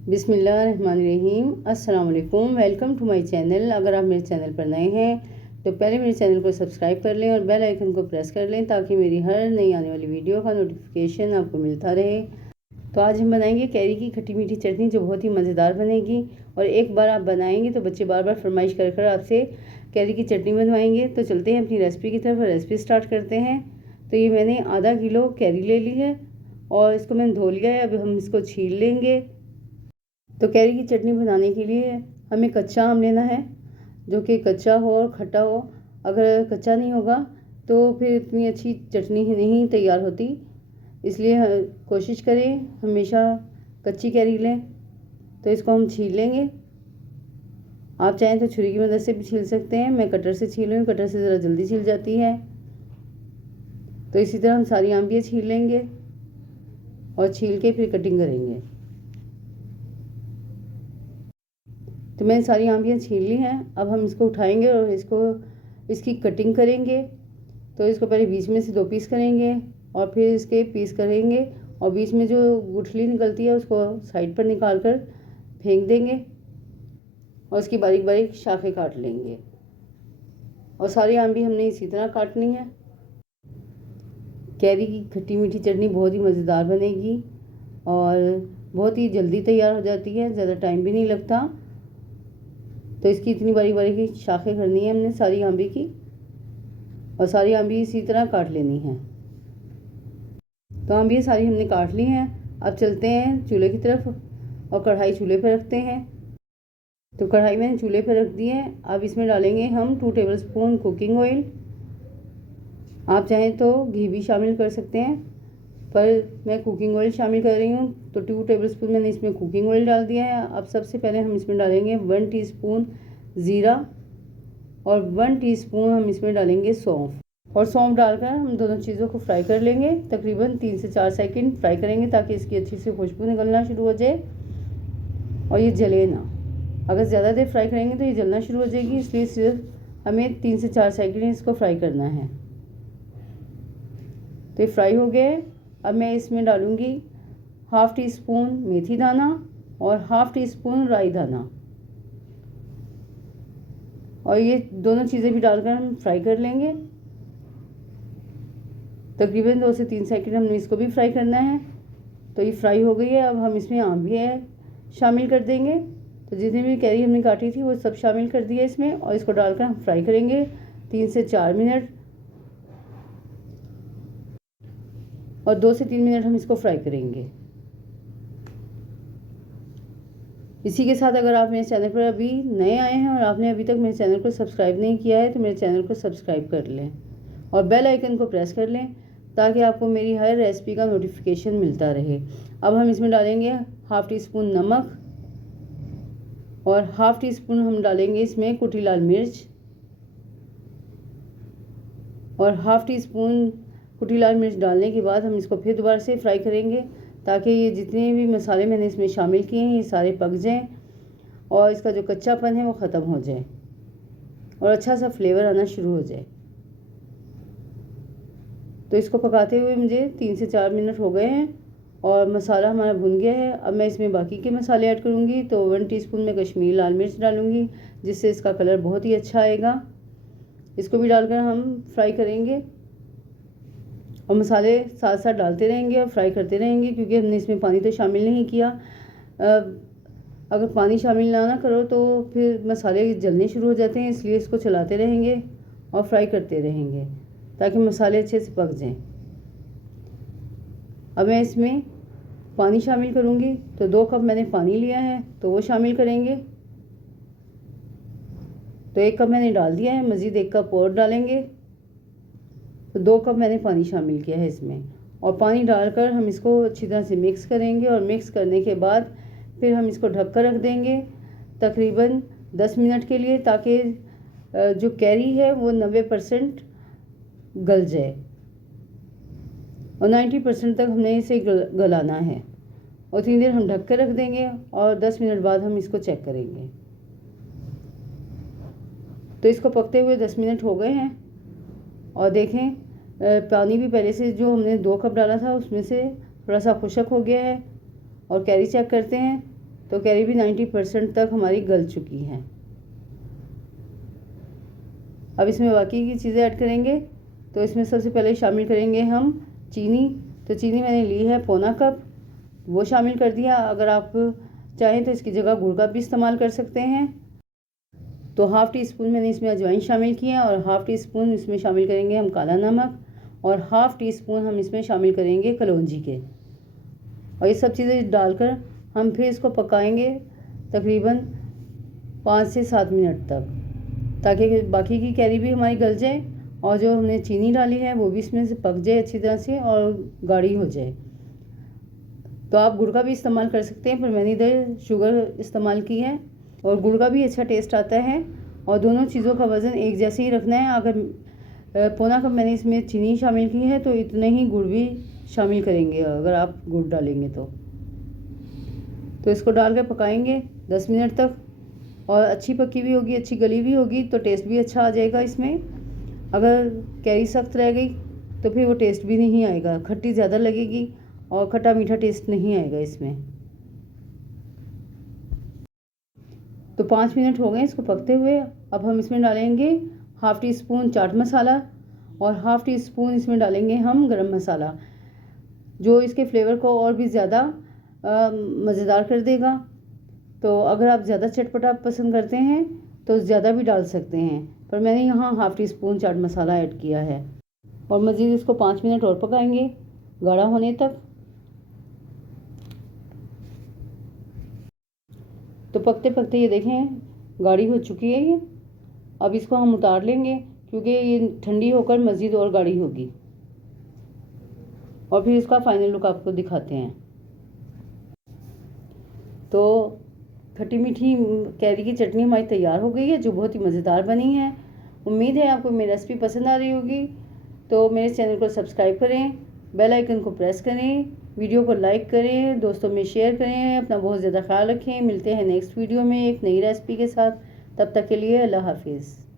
बिस्मिल्लाहिर्रहमानिर्रहीम। अस्सलाम वालेकुम। Welcome to my channel. अगर आप मेरे चैनल पर नए हैं तो पहले मेरे चैनल को सब्सक्राइब कर लें और बेल आइकन को प्रेस कर लें ताकि मेरी हर नई आने वाली वीडियो का नोटिफिकेशन आपको मिलता रहे। तो आज हम बनाएंगे कैरी की खट्टी मीठी चटनी जो बहुत ही मज़ेदार बनेगी और एक बार आप बनाएंगे तो बच्चे बार बार फरमाइश कर कर आपसे कैरी की चटनी बनवाएंगे। तो चलते हैं अपनी रेसिपी की तरफ। रेसिपी स्टार्ट करते हैं। तो ये मैंने आधा किलो कैरी ले ली है और इसको मैंने धो लिया है। अब हम इसको छील लेंगे। तो कैरी की चटनी बनाने के लिए हमें कच्चा आम लेना है जो कि कच्चा हो और खट्टा हो। अगर कच्चा नहीं होगा तो फिर इतनी अच्छी चटनी ही नहीं तैयार होती, इसलिए कोशिश करें हमेशा कच्ची कैरी लें। तो इसको हम छील लेंगे। आप चाहें तो छुरी की मदद से भी छील सकते हैं। मैं कटर से छील रही हूँ, कटर से ज़रा जल्दी छील जाती है। तो इसी तरह हम सारी आंबियाँ छील लेंगे और छील के फिर कटिंग करेंगे। तो मैंने सारी आंबियाँ छील ली हैं। अब हम इसको उठाएंगे और इसकी कटिंग करेंगे। तो इसको पहले बीच में से 2 पीस करेंगे और फिर इसके पीस करेंगे और बीच में जो गुठली निकलती है उसको साइड पर निकाल कर फेंक देंगे और उसकी बारीक बारीक शाखें काट लेंगे। और सारी आंबी हमने इसी तरह काटनी है। कैरी की खट्टी मीठी चटनी बहुत ही मज़ेदार बनेगी और बहुत ही जल्दी तैयार हो जाती है, ज़्यादा टाइम भी नहीं लगता। तो इसकी इतनी बारीक बारीक की शाखें करनी है हमने सारी आंबी की और सारी आंबी इसी तरह काट लेनी है। तो आंबी सारी हमने काट ली हैं। अब चलते हैं चूल्हे की तरफ और कढ़ाई चूल्हे पर रखते हैं। तो कढ़ाई मैंने चूल्हे पर रख दी है। अब इसमें डालेंगे हम 2 टेबलस्पून कुकिंग ऑयल। आप चाहें तो घी भी शामिल कर सकते हैं, पर मैं कुकिंग ऑयल शामिल कर रही हूँ। तो 2 टेबलस्पून मैंने इसमें कुकिंग ऑयल डाल दिया है। अब सबसे पहले हम इसमें डालेंगे 1 टीस्पून ज़ीरा और 1 टीस्पून हम इसमें डालेंगे सौंफ। और सौंफ डालकर हम दोनों चीज़ों को फ्राई कर लेंगे। तकरीबन 3 से 4 सेकंड फ्राई करेंगे ताकि इसकी अच्छी से खुशबू निकलना शुरू हो जाए और ये जले ना। अगर ज़्यादा देर फ्राई करेंगे तो ये जलना शुरू हो जाएगी, इसलिए सिर्फ हमें 3 से 4 सेकंड इसको फ्राई करना है। तो ये फ्राई हो गए। अब मैं इसमें डालूँगी 1/2 टीस्पून मेथी दाना और 1/2 टीस्पून राई दाना और ये दोनों चीज़ें भी डालकर हम फ्राई कर लेंगे। तकरीबन 2 से 3 सेकंड हमने इसको भी फ्राई करना है। तो ये फ्राई हो गई है। अब हम इसमें आंबियाँ शामिल कर देंगे। तो जितनी भी कैरी हमने काटी थी वो सब शामिल कर दिया इसमें और इसको डालकर हम फ्राई करेंगे 3 से 4 मिनट और 2 से 3 मिनट हम इसको फ्राई करेंगे। इसी के साथ अगर आप मेरे चैनल पर अभी नए आए हैं और आपने अभी तक मेरे चैनल को सब्सक्राइब नहीं किया है तो मेरे चैनल को सब्सक्राइब कर लें और बेल आइकन को प्रेस कर लें ताकि आपको मेरी हर रेसिपी का नोटिफिकेशन मिलता रहे। अब हम इसमें डालेंगे 1/2 टीस्पून नमक और 1/2 टीस्पून हम डालेंगे इसमें कुटी लाल मिर्च और 1/2 टीस्पून कुटी लाल मिर्च डालने के बाद हम इसको फिर दोबारा से फ्राई करेंगे ताकि ये जितने भी मसाले मैंने इसमें शामिल किए हैं ये सारे पक जाएं और इसका जो कच्चापन है वो ख़त्म हो जाए और अच्छा सा फ्लेवर आना शुरू हो जाए। तो इसको पकाते हुए मुझे 3 से 4 मिनट हो गए हैं और मसाला हमारा भुन गया है। अब मैं इसमें बाकी के मसाले ऐड करूँगी। तो 1 टीस्पून में कश्मीरी लाल मिर्च डालूँगी जिससे इसका कलर बहुत ही अच्छा आएगा। इसको भी डालकर हम फ्राई करेंगे और मसाले साथ साथ डालते रहेंगे और फ्राई करते रहेंगे क्योंकि हमने इसमें पानी तो शामिल नहीं किया। अगर पानी शामिल ना करो तो फिर मसाले जलने शुरू हो जाते हैं, इसलिए इसको चलाते रहेंगे और फ्राई करते रहेंगे ताकि मसाले अच्छे से पक जाएं। अब मैं इसमें पानी शामिल करूँगी। तो 2 कप मैंने पानी लिया है तो वो शामिल करेंगे। तो 1 कप मैंने डाल दिया है, मज़ीद 1 कप और डालेंगे। तो 2 कप मैंने पानी शामिल किया है इसमें और पानी डालकर हम इसको अच्छी तरह से मिक्स करेंगे और मिक्स करने के बाद फिर हम इसको ढक कर रख देंगे तकरीबन 10 मिनट के लिए ताकि जो कैरी है वो 90% गल जाए और 90% तक हमने इसे गलाना है और 3 देर हम ढक कर रख देंगे और 10 मिनट बाद हम इसको चेक करेंगे। तो इसको पकते हुए 10 मिनट हो गए हैं और देखें पानी भी पहले से जो हमने 2 कप डाला था उसमें से थोड़ा सा खुशक हो गया है। और कैरी चेक करते हैं तो कैरी भी 90% तक हमारी गल चुकी है। अब इसमें बाकी की चीज़ें ऐड करेंगे। तो इसमें सबसे पहले शामिल करेंगे हम चीनी। तो चीनी मैंने ली है पौना कप, वो शामिल कर दिया। अगर आप चाहें तो इसकी जगह गुड़ का भी इस्तेमाल कर सकते हैं। तो हाफ़ टी स्पून मैंने इसमें अजवाइन शामिल किया और हाफ़ टी स्पून इसमें शामिल करेंगे हम काला नमक और हाफ़ टी स्पून हम इसमें शामिल करेंगे कलौंजी के। और ये सब चीज़ें डालकर हम फिर इसको पकाएंगे तकरीबन 5 से 7 मिनट तक, ताकि बाकी की कैरी भी हमारी गल जाए और जो हमने चीनी डाली है वो भी इसमें से पक जाए अच्छी तरह से और गाढ़ी हो जाए। तो आप गुड़ का भी इस्तेमाल कर सकते हैं, पर मैंने इधर शुगर इस्तेमाल की है और गुड़ का भी अच्छा टेस्ट आता है। और दोनों चीज़ों का वज़न एक जैसे ही रखना है। अगर पौना कप मैंने इसमें चीनी शामिल की है तो इतने ही गुड़ भी शामिल करेंगे अगर आप गुड़ डालेंगे तो इसको डाल कर पकाएंगे 10 मिनट तक। और अच्छी पकी भी होगी, अच्छी गली भी होगी तो टेस्ट भी अच्छा आ जाएगा इसमें। अगर कैरी सख्त रह गई तो फिर वो टेस्ट भी नहीं आएगा, खट्टी ज़्यादा लगेगी और खट्टा मीठा टेस्ट नहीं आएगा इसमें। तो 5 मिनट हो गए इसको पकते हुए। अब हम इसमें डालेंगे half tea spoon chaat masala और हाफ़ टी स्पून इसमें डालेंगे हम गरम मसाला, जो इसके फ्लेवर को और भी ज़्यादा मज़ेदार कर देगा। तो अगर आप ज़्यादा चटपटा पसंद करते हैं तो ज़्यादा भी डाल सकते हैं, पर मैंने यहाँ half tea spoon chaat masala add किया है। और मज़ीद इसको 5 मिनट और पकाएंगे गाढ़ा होने तक। तो पकते पकते ये देखें गाढ़ी हो चुकी है ये। अब इसको हम उतार लेंगे क्योंकि ये ठंडी होकर मज़ीद और गाढ़ी होगी। और फिर इसका फाइनल लुक आपको दिखाते हैं। तो खट्टी मीठी कैरी की चटनी हमारी तैयार हो गई है, जो बहुत ही मज़ेदार बनी है। उम्मीद है आपको मेरी रेसिपी पसंद आ रही होगी। तो मेरे चैनल को सब्सक्राइब करें, बेल आइकन को प्रेस करें, वीडियो को लाइक करें, दोस्तों में शेयर करें। अपना बहुत ज़्यादा ख्याल रखें। मिलते हैं नेक्स्ट वीडियो में एक नई रेसिपी के साथ। तब तक के लिए अल्लाह हाफिज़।